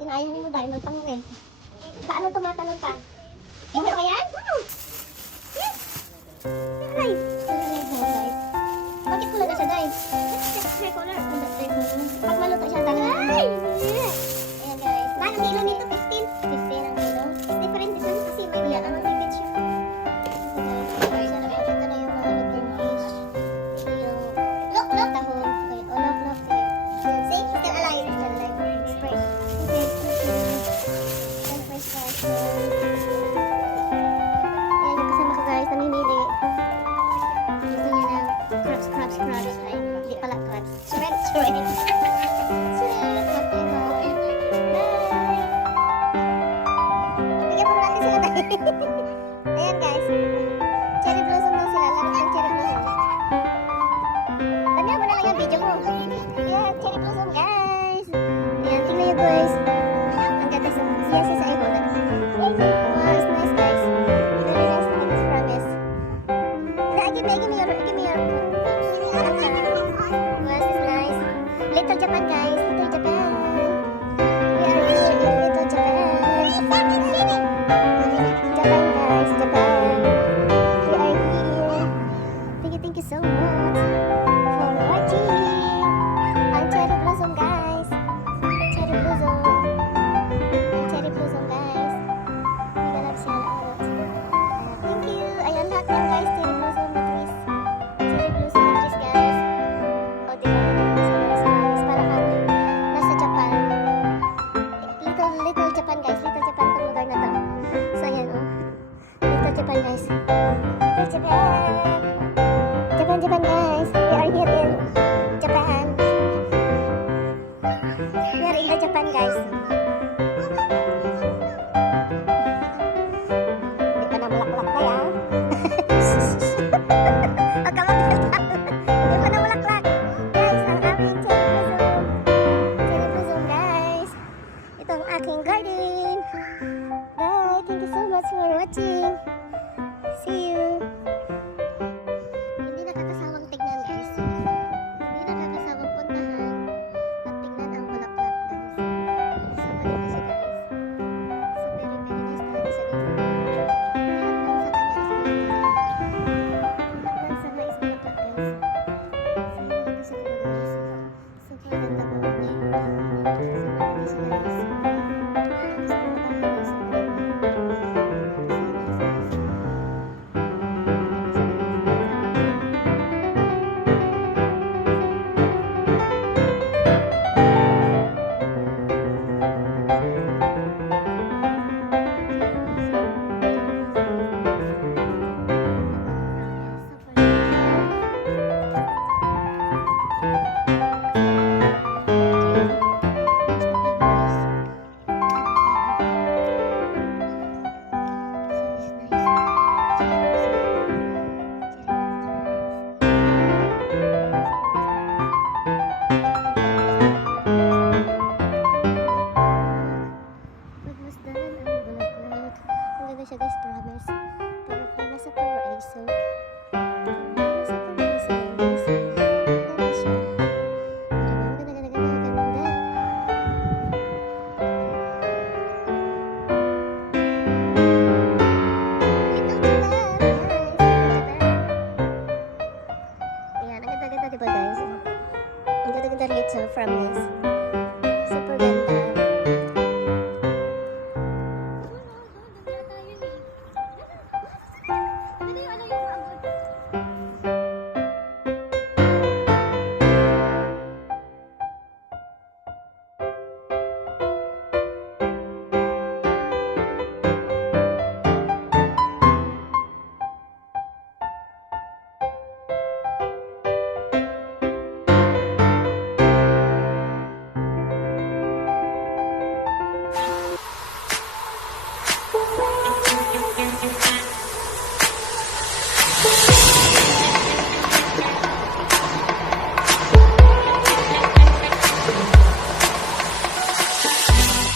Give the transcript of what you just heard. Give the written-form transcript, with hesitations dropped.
Sinayahin mo dahil magtanong eh. Paano tumatanong pa? Ano ba yan? Yes! Ay! Bakit kulay na siya, guys? Hair color. Pag maluto siya talaga. Ay! Ayan, guys. Mahal ang kilo nito, 15. 15 ang kilo. Different din kasi may yan. Anong tipid siya? Guys, ito na yung mga lutong fish. Ito yung look, taho. Okay, oh, look. See? Still alive. It's fresh. Okay. Still fresh, guys. Ayan, yung kasama ko, guys, namimili. Gusto niya ng crabs. Ay, hindi pala crabs. Shrimp. Bigyan mo natin sila tayo. Ayan, guys. Cherry blossom daw sila. Lalo ang cherry blossom. Tamihan mo na lang yung video ko. Ayan, cherry blossom, guys. Ayan, tingnan nyo, guys. Ang ganda sa yes, ay hold on. Wow, it's nice, guys. Very nice, promise. Give me your. Was is nice. Little Japan, guys. Little Japan. We are here in Little Japan. Japan, guys. Japan. We are here. Thank you so much for watching. Ang cherry blossom, guys. Cherry blossom, guys. Naganap siya na ano. Thank you. Ayan lahat yan, guys. Cherry blossom na trees. Cherry blossom na trees, guys. O, diba? Mas para kang nasa Japan. Little Japan, guys. Little Japan itong lugar na to. So, ayan, o. Little Japan, guys. Little Japan. Japan, guys. We are here in Japan. We are in the Japan, guys. Hindi pa na mulak-mulak na yan. Huwag ka magdaldal. Hindi pa na mulak-mulak. Guys, ang aming cherry blossom. Cherry blossom, guys. Ito ang aking garden. Bye. Thank you so much for watching.